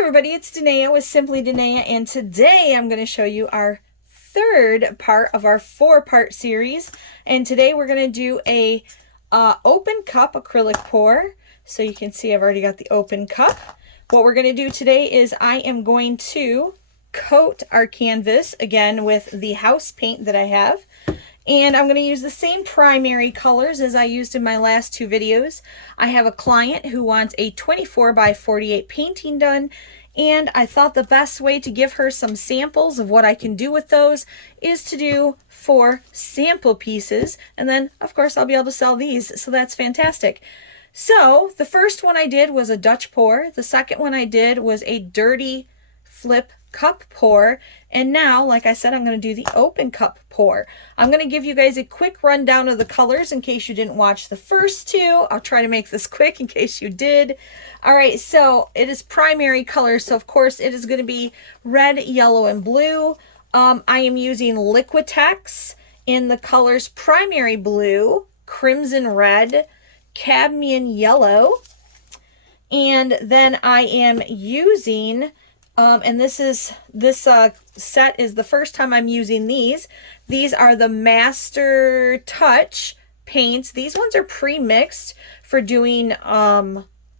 Everybody, it's Danae with Simply Danae, and today I'm going to show you our third part of our four-part series. And today we're going to do a open cup acrylic pour. So you can see I've already got the open cup. What we're going to do today is I am going to coat our canvas again with the house paint that I have. And I'm going to use the same primary colors as I used in my last two videos. I have a client who wants a 24 by 48 painting done, and I thought the best way to give her some samples of what I can do with those is to do 4 sample pieces, and then of course I'll be able to sell these, so that's fantastic. So the first one I did was a Dutch pour. The second one I did was a dirty flip cup pour, and now, like I said, I'm going to do the open cup pour. I'm going to give you guys a quick rundown of the colors in case you didn't watch the first two. I'll try to make this quick in case you did. All right, so it is primary colors, so of course it is going to be red, yellow, and blue. I am using Liquitex in the colors primary blue, crimson red, cadmium yellow, and then I am using and this set is the first time I'm using these. These are the Master Touch paints. These ones are pre-mixed for doing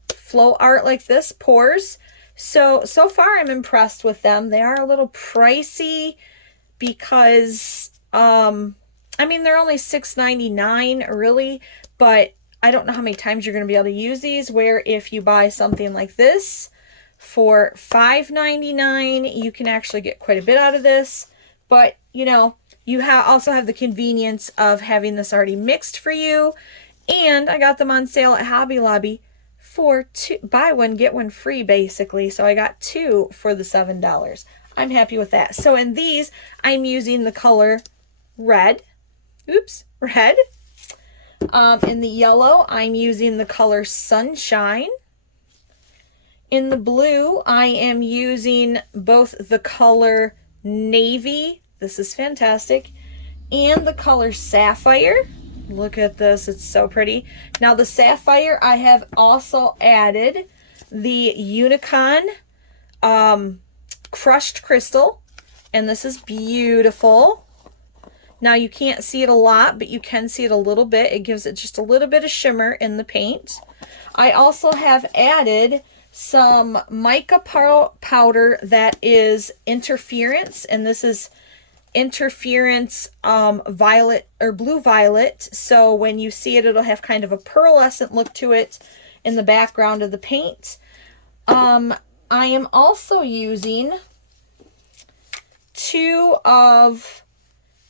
flow art like this, pours. So far I'm impressed with them. They are a little pricey because, I mean, they're only $6.99 really, but I don't know how many times you're going to be able to use these, where if you buy something like this for $5.99, you can actually get quite a bit out of this. But you know, you also have the convenience of having this already mixed for you. And I got them on sale at Hobby Lobby for buy one get one free basically. So I got 2 for the $7. I'm happy with that. So in these, I'm using the color red. Red. In the yellow, I'm using the color Sunshine. In the blue, I am using both the color Navy, this is fantastic, and the color Sapphire. Look at this, it's so pretty. Now the Sapphire, I have also added the Unicon crushed crystal, and this is beautiful. Now you can't see it a lot, but you can see it a little bit. It gives it just a little bit of shimmer in the paint. I also have added some mica powder that is interference, and this is interference violet or blue violet, so when you see it, it'll have kind of a pearlescent look to it in the background of the paint. I am also using 2 of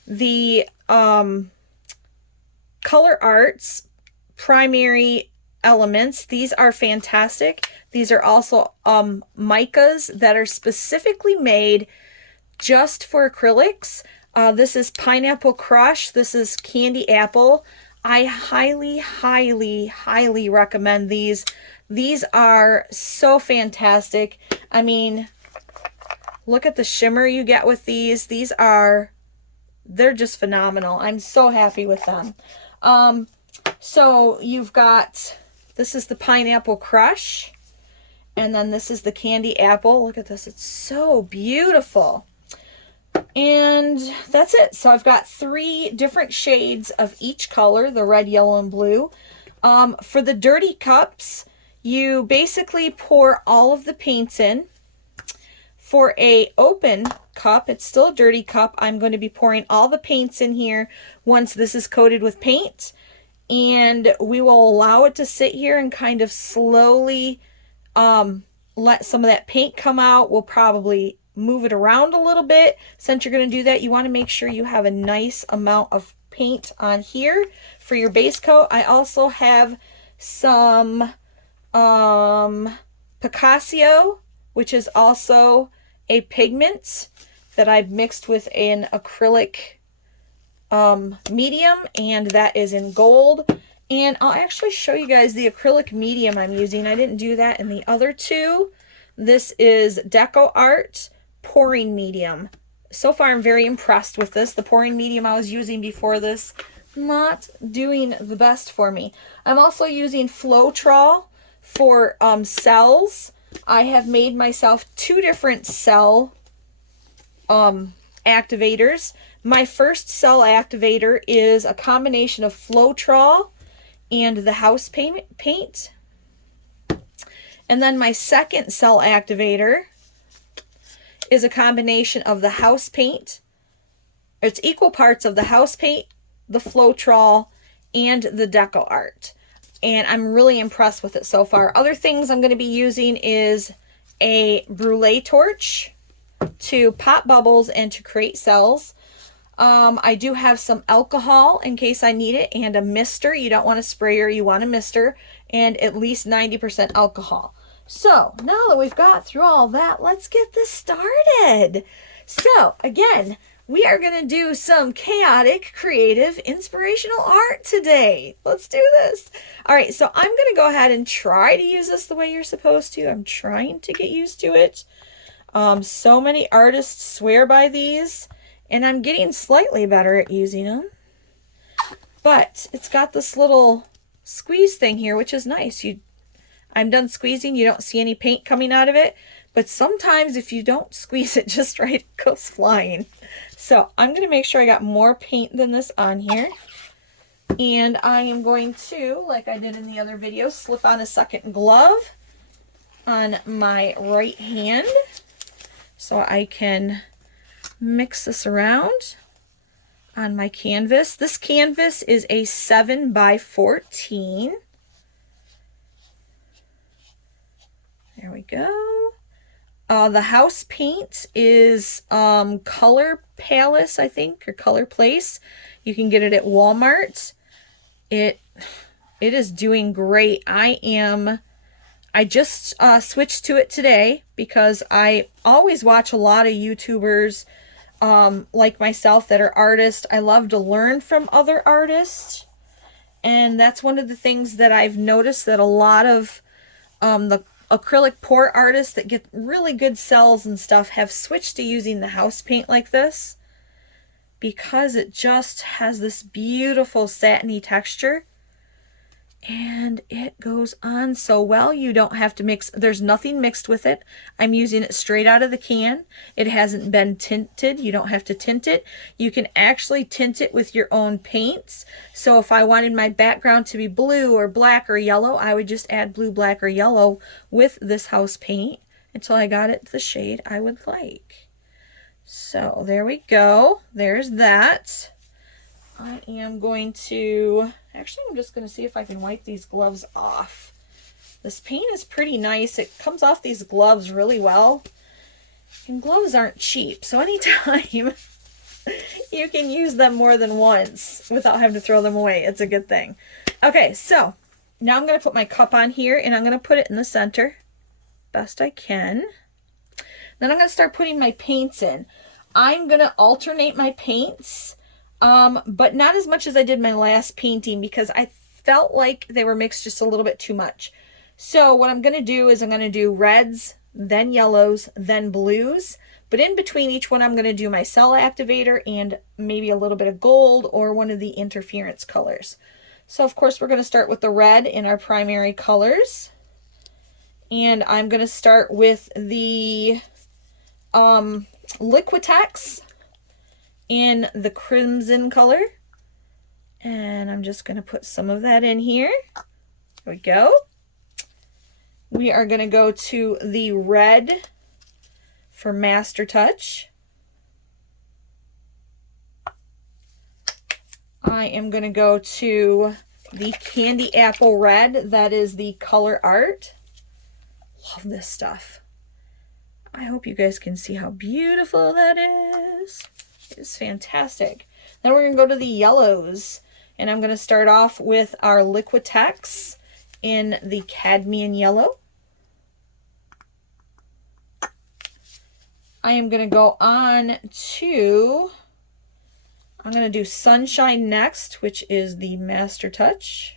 the Color Arts primary elements. These are fantastic. These are also micas that are specifically made just for acrylics. This is Pineapple Crush. This is Candy Apple. I highly, highly, highly recommend these. These are so fantastic. I mean, look at the shimmer you get with these. They're just phenomenal. I'm so happy with them. So you've got, this is the Pineapple Crush, and then this is the Candy Apple. Look at this, it's so beautiful. And that's it. So I've got 3 different shades of each color, the red, yellow, and blue. For the dirty cups, you basically pour all of the paints in. For a open cup, it's still a dirty cup, I'm going to be pouring all the paints in here once this is coated with paint. And we will allow it to sit here and kind of slowly let some of that paint come out. We'll probably move it around a little bit. Since you're going to do that, you want to make sure you have a nice amount of paint on here for your base coat. I also have some Picasso, which is also a pigment that I've mixed with an acrylic medium, and that is in gold. And I'll actually show you guys the acrylic medium I'm using. I didn't do that in the other 2. This is Deco Art pouring medium. So far I'm very impressed with this. The pouring medium I was using before this, not doing the best for me. I'm also using Floetrol for cells. I have made myself 2 different cell activators. My first cell activator is a combination of Floetrol and the house paint. And then my second cell activator is a combination of the house paint. It's equal parts of the house paint, the Floetrol, and the DecoArt. And I'm really impressed with it so far. Other things I'm going to be using is a Brule torch to pop bubbles and to create cells. I do have some alcohol in case I need it, and a mister. You don't want a sprayer, you want a mister, and at least 90% alcohol. So now that we've got through all that, let's get this started. So again, we are going to do some chaotic, creative, inspirational art today. Let's do this. All right, so I'm going to go ahead and try to use this the way you're supposed to. I'm trying to get used to it. So many artists swear by these, and I'm getting slightly better at using them. But it's got this little squeeze thing here, which is nice. I'm done squeezing. You don't see any paint coming out of it. But sometimes if you don't squeeze it just right, it goes flying. So I'm going to make sure I got more paint than this on here. And I am going to, like I did in the other video, slip on a second glove on my right hand so I can mix this around on my canvas. This canvas is a 7 by 14. There we go. The house paint is Color Palace, I think, or Color Place. You can get it at Walmart. It is doing great. I just switched to it today because I always watch a lot of YouTubers like myself that are artists. I love to learn from other artists. And that's one of the things that I've noticed, that a lot of the acrylic pour artists that get really good cells and stuff have switched to using the house paint like this because it just has this beautiful satiny texture and it goes on so well. You don't have to mix. There's nothing mixed with it. I'm using it straight out of the can. It hasn't been tinted. You don't have to tint it. You can actually tint it with your own paints. So if I wanted my background to be blue or black or yellow, I would just add blue, black, or yellow with this house paint until I got it the shade I would like. So there we go. There's that. I am going to, actually I'm just going to see if I can wipe these gloves off. This paint is pretty nice. It comes off these gloves really well. And gloves aren't cheap, so anytime you can use them more than once without having to throw them away, it's a good thing. Okay, so now I'm going to put my cup on here and I'm going to put it in the center best I can. Then I'm going to start putting my paints in. I'm going to alternate my paints. But not as much as I did my last painting because I felt like they were mixed just a little bit too much. So what I'm going to do is I'm going to do reds, then yellows, then blues. But in between each one, I'm going to do my cell activator and maybe a little bit of gold or one of the interference colors. So of course, we're going to start with the red in our primary colors. And I'm going to start with the Liquitex in the crimson color, and I'm just going to put some of that in here. There we go. We are going to go to the red for Master Touch. I am going to go to the Candy Apple Red. That is the Color Art. Love this stuff. I hope you guys can see how beautiful that is. It's fantastic. Then we're going to go to the yellows, and I'm going to start off with our Liquitex in the cadmium yellow. I am going to go on to, I'm going to do Sunshine next, which is the Master Touch.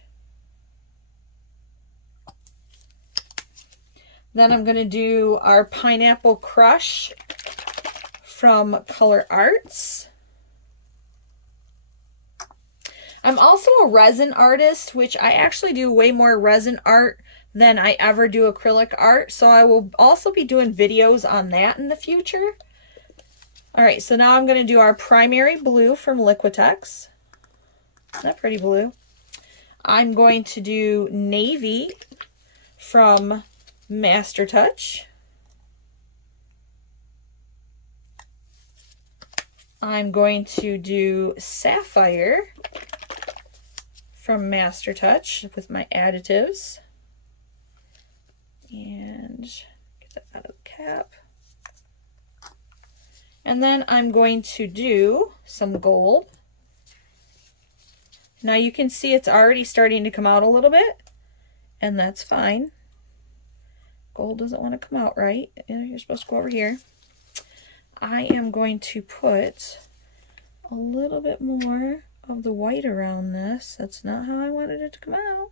Then I'm going to do our Pineapple Crush from Color Arts. I'm also a resin artist, which I actually do way more resin art than I ever do acrylic art. So I will also be doing videos on that in the future. All right, so now I'm going to do our primary blue from Liquitex. Isn't that pretty blue? I'm going to do navy from Master Touch. I'm going to do sapphire from Master Touch with my additives. And get that out of the cap. And then I'm going to do some gold. Now you can see it's already starting to come out a little bit, and that's fine. Gold doesn't want to come out right. You're supposed to go over here. I am going to put a little bit more of the white around this. That's not how I wanted it to come out.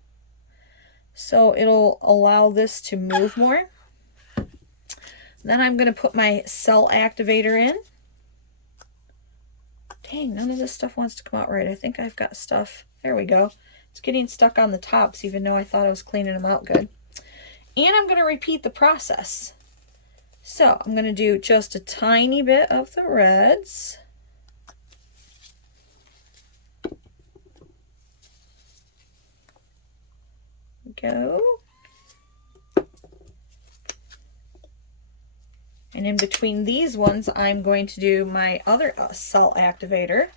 So it'll allow this to move more. Then I'm going to put my cell activator in. Dang, none of this stuff wants to come out right. I think I've got stuff. There we go. It's getting stuck on the tops, even though I thought I was cleaning them out good. And I'm going to repeat the process. So I'm going to do just a tiny bit of the reds. Go. And in between these ones, I'm going to do my other cell activator.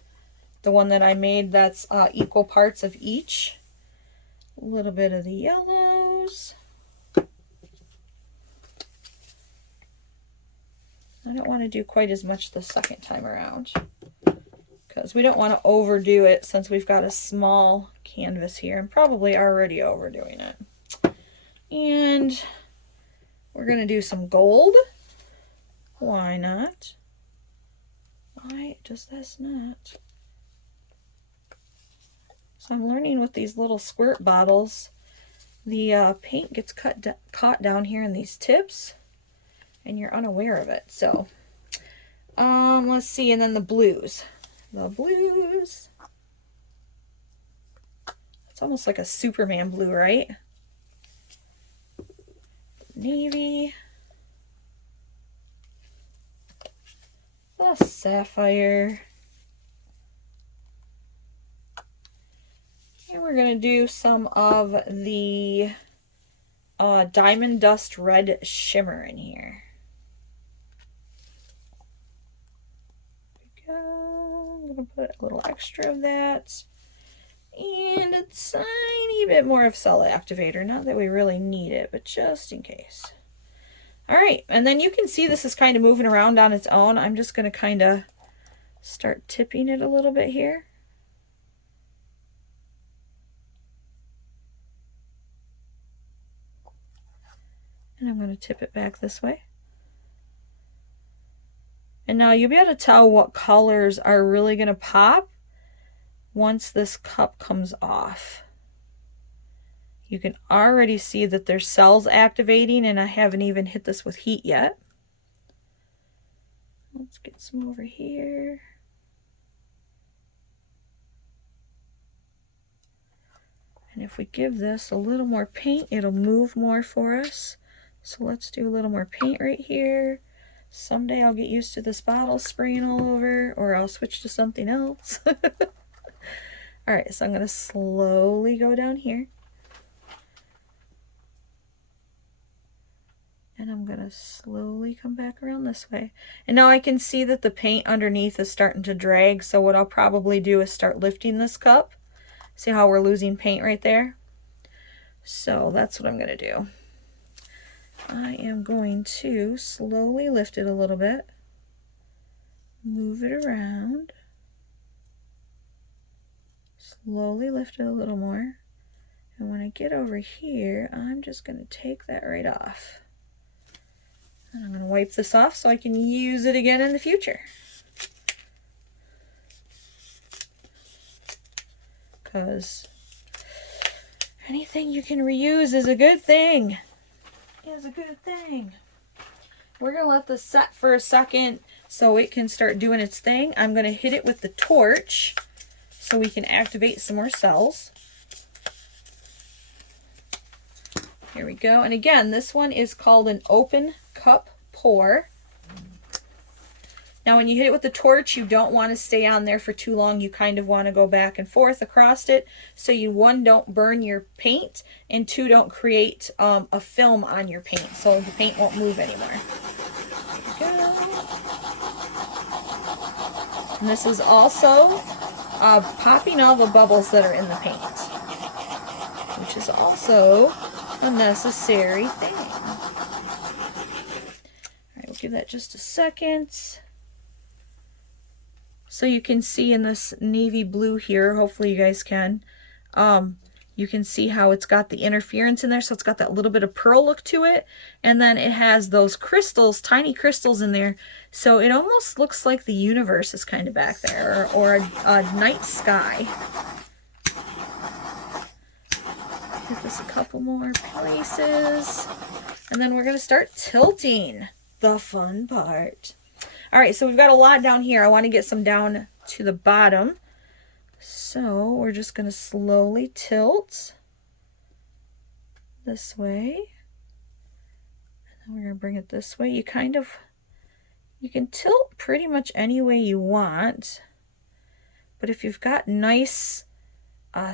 The one that I made that's equal parts of each. A little bit of the yellows. I don't want to do quite as much the second time around, because we don't want to overdo it since we've got a small canvas here. I'm probably already overdoing it. And we're going to do some gold. Why not? Why does this not? So I'm learning with these little squirt bottles, the paint gets caught down here in these tips, and you're unaware of it. So, let's see, and then the blues. The blues. It's almost like a Superman blue, right? Navy. The sapphire. And we're going to do some of the Diamond Dust Red Shimmer in here. There we go. I'm going to put a little extra of that. And a tiny bit more of cell activator. Not that we really need it, but just in case. All right, and then you can see this is kind of moving around on its own. I'm just going to kind of start tipping it a little bit here. And I'm going to tip it back this way. And now you'll be able to tell what colors are really going to pop once this cup comes off. You can already see that there's cells activating, and I haven't even hit this with heat yet. Let's get some over here. And if we give this a little more paint, it'll move more for us. So let's do a little more paint right here. Someday I'll get used to this bottle spraying all over, or I'll switch to something else. All right, so I'm going to slowly go down here. And I'm going to slowly come back around this way. And now I can see that the paint underneath is starting to drag. So what I'll probably do is start lifting this cup. See how we're losing paint right there? So that's what I'm going to do. I am going to slowly lift it a little bit. Move it around. Slowly lift it a little more. And when I get over here, I'm just going to take that right off. And I'm going to wipe this off so I can use it again in the future. Because anything you can reuse is a good thing. Is a good thing. We're going to let this set for a second so it can start doing its thing. I'm going to hit it with the torch so we can activate some more cells. Here we go. And again, this one is called an open cup pour. Now when you hit it with the torch, you don't want to stay on there for too long. You kind of want to go back and forth across it, so you, one, don't burn your paint, and two, don't create a film on your paint, so the paint won't move anymore. There we go. And this is also popping all the bubbles that are in the paint, which is also a necessary thing. Alright, we'll give that just a second. So you can see in this navy blue here, hopefully you guys can, you can see how it's got the interference in there, so it's got that little bit of pearl look to it, and then it has those crystals, tiny crystals in there, so it almost looks like the universe is kind of back there, or a night sky. Hit this a couple more places, and then we're going to start tilting, the fun part. All right, so we've got a lot down here. I want to get some down to the bottom. So we're just going to slowly tilt this way. And then we're going to bring it this way. You can tilt pretty much any way you want. But if you've got nice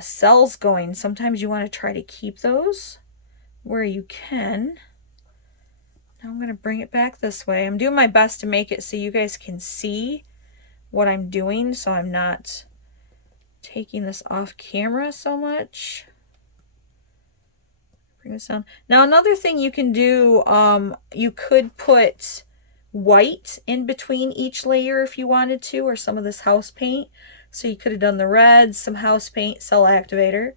cells going, sometimes you want to try to keep those where you can. Now I'm going to bring it back this way. I'm doing my best to make it so you guys can see what I'm doing, so I'm not taking this off camera so much. Bring this down. Now another thing you can do, you could put white in between each layer if you wanted to, or some of this house paint. So you could have done the reds, some house paint, cell activator,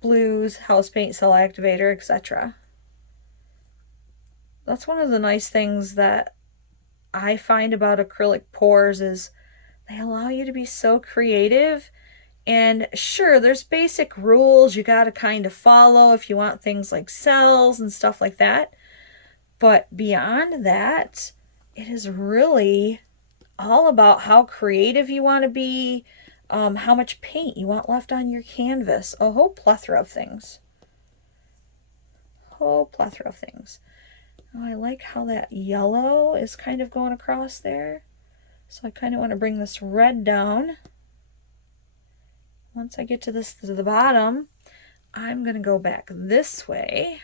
blues, house paint, cell activator, etc. That's one of the nice things that I find about acrylic pours is they allow you to be so creative. And sure, there's basic rules you got to kind of follow if you want things like cells and stuff like that. But beyond that, it is really all about how creative you want to be, how much paint you want left on your canvas. A whole plethora of things. Whole plethora of things. Oh, I like how that yellow is kind of going across there. So I kind of want to bring this red down. Once I get to this to the bottom, I'm going to go back this way.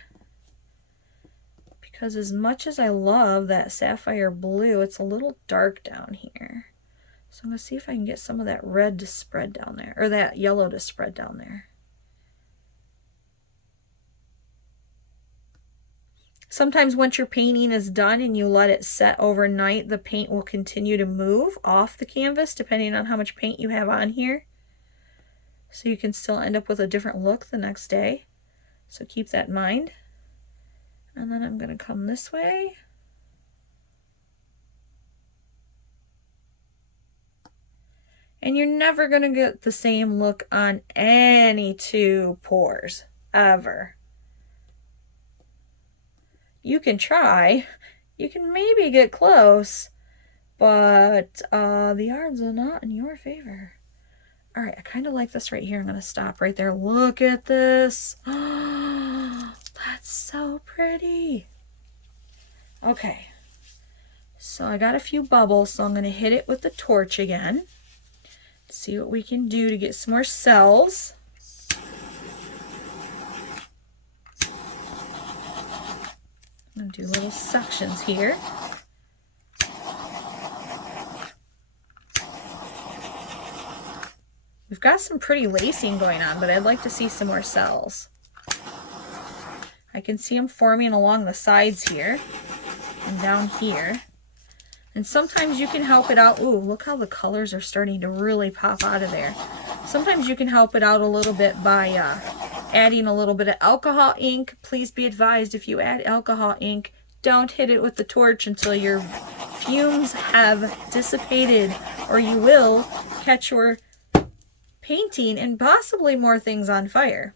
Because as much as I love that sapphire blue, it's a little dark down here. So I'm going to see if I can get some of that red to spread down there, or that yellow to spread down there. Sometimes once your painting is done and you let it set overnight, the paint will continue to move off the canvas depending on how much paint you have on here. So you can still end up with a different look the next day. So keep that in mind. And then I'm going to come this way. And you're never going to get the same look on any two pours, ever. You can try, you can maybe get close, but the odds are not in your favor. All right, I kind of like this right here. I'm going to stop right there. Look at this. Oh, that's so pretty. Okay, so I got a few bubbles, so I'm going to hit it with the torch again. See what we can do to get some more cells. I'm going to do little sections here. We've got some pretty lacing going on, but I'd like to see some more cells. I can see them forming along the sides here and down here. And sometimes you can help it out. Ooh, look how the colors are starting to really pop out of there. Sometimes you can help it out a little bit by adding a little bit of alcohol ink. Please be advised, if you add alcohol ink, don't hit it with the torch until your fumes have dissipated, or you will catch your painting and possibly more things on fire.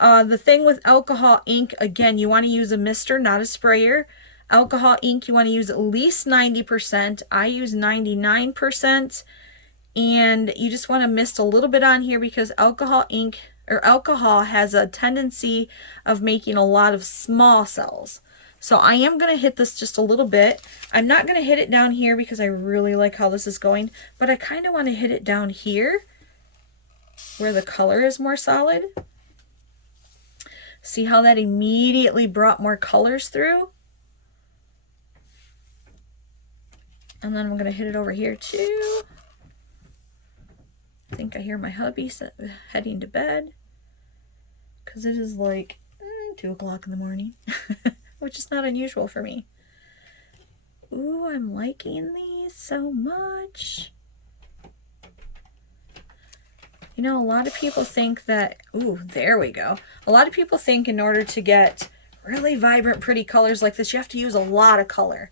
The thing with alcohol ink, again, you want to use a mister, not a sprayer. Alcohol ink, you want to use at least 90%. I use 99%. And you just want to mist a little bit on here because alcohol ink or alcohol has a tendency of making a lot of small cells. So I am going to hit this just a little bit. I'm not going to hit it down here because I really like how this is going, but I kind of want to hit it down here where the color is more solid. See how that immediately brought more colors through? And then I'm going to hit it over here too. I think I hear my hubby heading to bed because it is like 2 o'clock in the morning, which is not unusual for me. Ooh, I'm liking these so much. You know, a lot of people think that, ooh, there we go. A lot of people think in order to get really vibrant, pretty colors like this, you have to use a lot of color.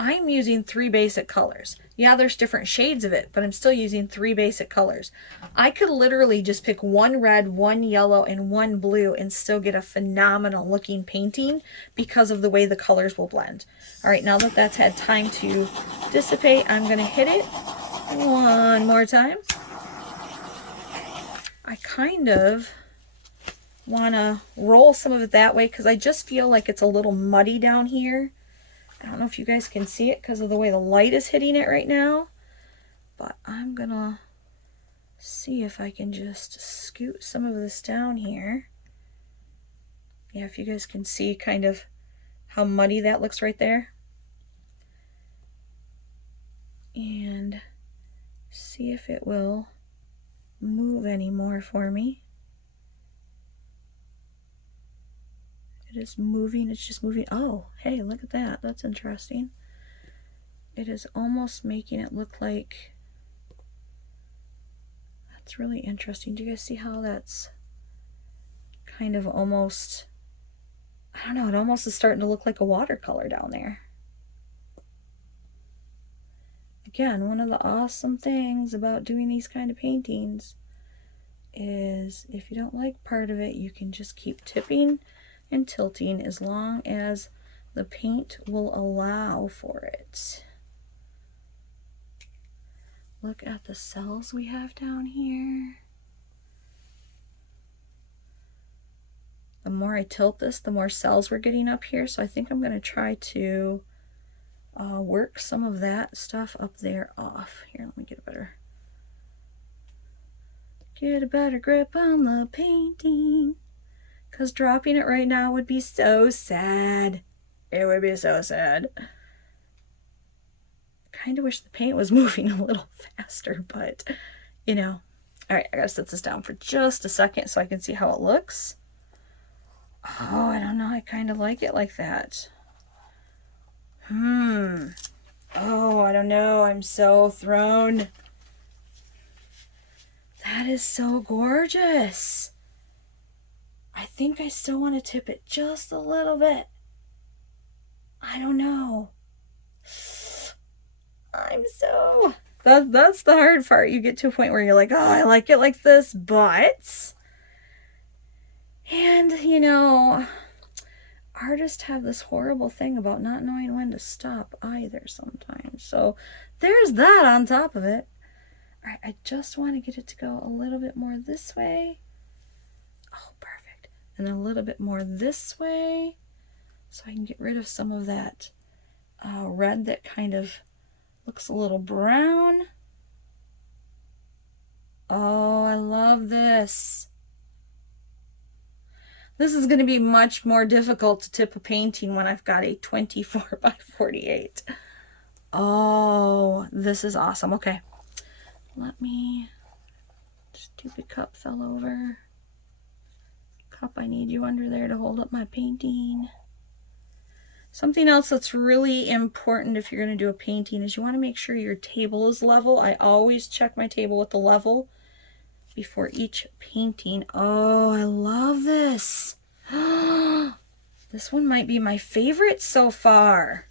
I'm using 3 basic colors. Yeah, there's different shades of it, but I'm still using 3 basic colors. I could literally just pick 1 red, 1 yellow, and 1 blue and still get a phenomenal looking painting because of the way the colors will blend. All right, now that that's had time to dissipate, I'm gonna hit it one more time. I kind of wanna roll some of it that way because I just feel like it's a little muddy down here. I don't know if you guys can see it because of the way the light is hitting it right now, but I'm gonna see if I can just scoot some of this down here. Yeah, if you guys can see kind of how muddy that looks right there. And see if it will move any more for me. It is moving, it's just moving. Oh, hey, look at that. That's interesting. It is almost making it look like, that's really interesting. Do you guys see how that's kind of almost, I don't know, it almost is starting to look like a watercolor down there. Again, one of the awesome things about doing these kind of paintings is if you don't like part of it, you can just keep tipping and tilting as long as the paint will allow for it. Look at the cells we have down here. The more I tilt this, the more cells we're getting up here. So I think I'm going to try to work some of that stuff up there off. Here, let me get a better grip on the painting. Because dropping it right now would be so sad. It would be so sad. Kind of wish the paint was moving a little faster, but you know. All right, I gotta set this down for just a second so I can see how it looks. Oh, I don't know. I kind of like it like that. Oh, I don't know. I'm so thrown. That is so gorgeous. I think I still want to tip it just a little bit. I don't know. That's the hard part. You get to a point where you're like, oh, I like it like this, but, and you know, artists have this horrible thing about not knowing when to stop either sometimes. So there's that on top of it. All right, I just want to get it to go a little bit more this way. Oh, perfect. And a little bit more this way so I can get rid of some of that red that kind of looks a little brown. Oh, I love this. This is going to be much more difficult to tip a painting when I've got a 24 by 48. Oh, this is awesome. Okay, let me, stupid cup fell over. Cup, I need you under there to hold up my painting. Something else that's really important if you're going to do a painting is you want to make sure your table is level. I always check my table with the level before each painting. Oh, I love this. This one might be my favorite so far.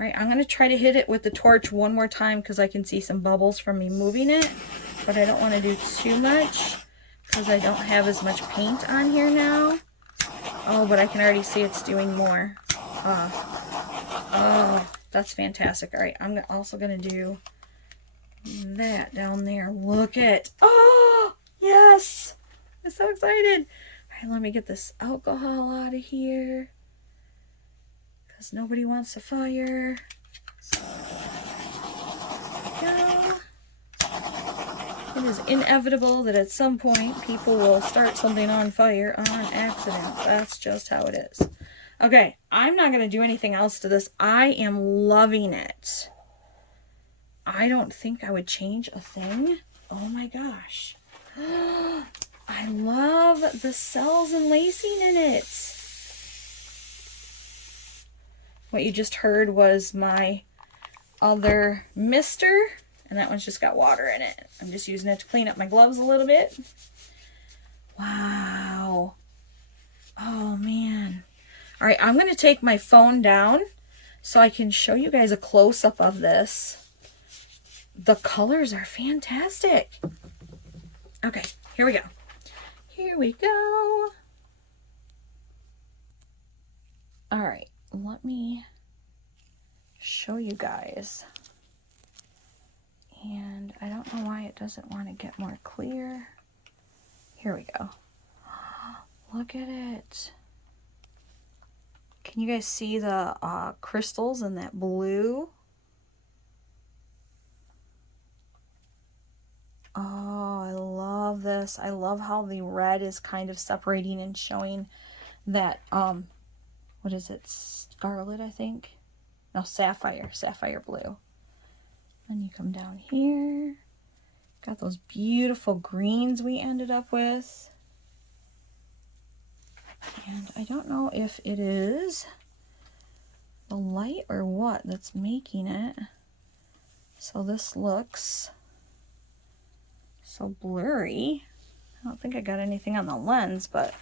All right, I'm going to try to hit it with the torch one more time because I can see some bubbles from me moving it, but I don't want to do too much because I don't have as much paint on here now. Oh, but I can already see it's doing more. Oh, that's fantastic. All right, I'm also going to do that down there. Look at, oh, yes. Yes! I'm so excited. All right, let me get this alcohol out of here, because nobody wants a fire. Go. It is inevitable that at some point people will start something on fire on accident. That's just how it is. Okay, I'm not going to do anything else to this. I am loving it. I don't think I would change a thing. Oh my gosh. I love the cells and lacing in it. What you just heard was my other mister, and that one's just got water in it. I'm just using it to clean up my gloves a little bit. Wow. Oh man. All right, I'm going to take my phone down so I can show you guys a close-up of this. The colors are fantastic. Okay, here we go. Here we go. All right, let me show you guys. And I don't know why it doesn't want to get more clear. Here we go. Look at it. Can you guys see the crystals in that blue? Oh, I love this. I love how the red is kind of separating and showing that, what is it? Scarlet, I think. No, sapphire blue. Then you come down here. Got those beautiful greens we ended up with. And I don't know if it is the light or what that's making it. So this looks so blurry. I don't think I got anything on the lens, but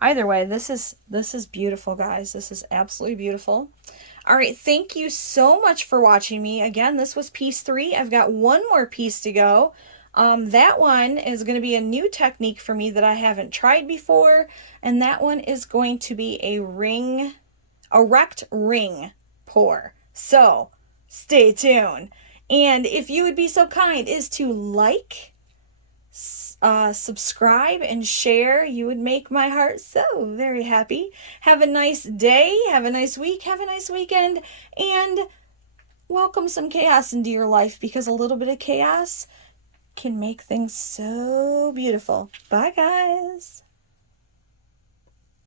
either way, this is beautiful, guys. This is absolutely beautiful. All right, thank you so much for watching me. Again, this was piece 3. I've got one more piece to go. That one is going to be a new technique for me that I haven't tried before, and that one is going to be a erect ring pour. So stay tuned. And if you would be so kind as to like, subscribe, and share, you would make my heart so very happy. Have a nice day, have a nice week, have a nice weekend, and welcome some chaos into your life, because a little bit of chaos can make things so beautiful. Bye, guys.